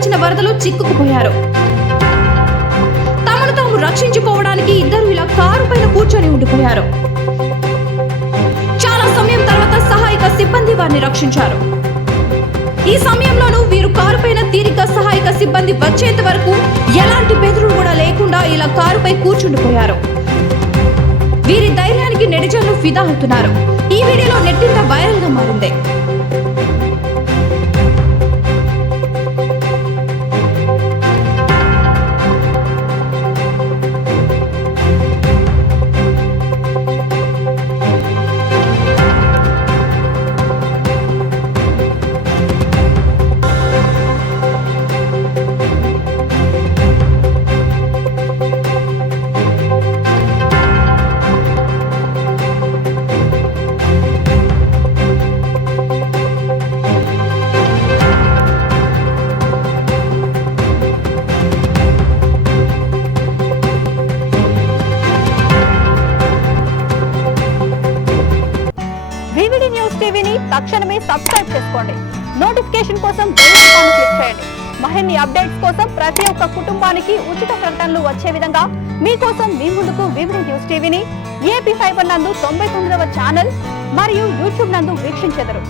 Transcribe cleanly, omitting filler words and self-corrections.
వచ్చిన వరదలో చిక్కుకుపోయారు. తమను తాము రక్షించుకోవడానికి ఇద్దరు ఇలా కారు పైన కూర్చొని ఉండిపోయారు. చాలా సమయం తర్వాత సహాయక సిబ్బంది వారిని రక్షించారు. ఈ సమయంలోనూ వీరు కారు పైన తీరిక సహాయక సిబ్బంది వచ్చేంత వరకు ఎలాంటి బెదురు కూడా లేకుండా ఇలా కారుపై కూర్చుండిపోయారు. వీరి ధైర్యానికి నెటిజన్లు ఫిదా అవుతున్నారు. ఈ వీడియోలో నెట్టింట వైరల్ గా మారింది. వివిడి న్యూస్ టీవీని తక్షణమే సబ్స్క్రైబ్ చేసుకోండి. నోటిఫికేషన్ కోసం బెల్ ఐకాన్ క్లిక్ చేయండి. మరిన్ని అప్డేట్స్ కోసం ప్రతి ఒక్క కుటుంబానికి ఉచిత ప్రకటనలు వచ్చే విధంగా మీకోసం మీ ముందుకు వివిడి న్యూస్ టీవీని ఏపీ ఫైబర్ నందు 99వ ఛానల్ మరియు యూట్యూబ్ నందు వీక్షించెదరు.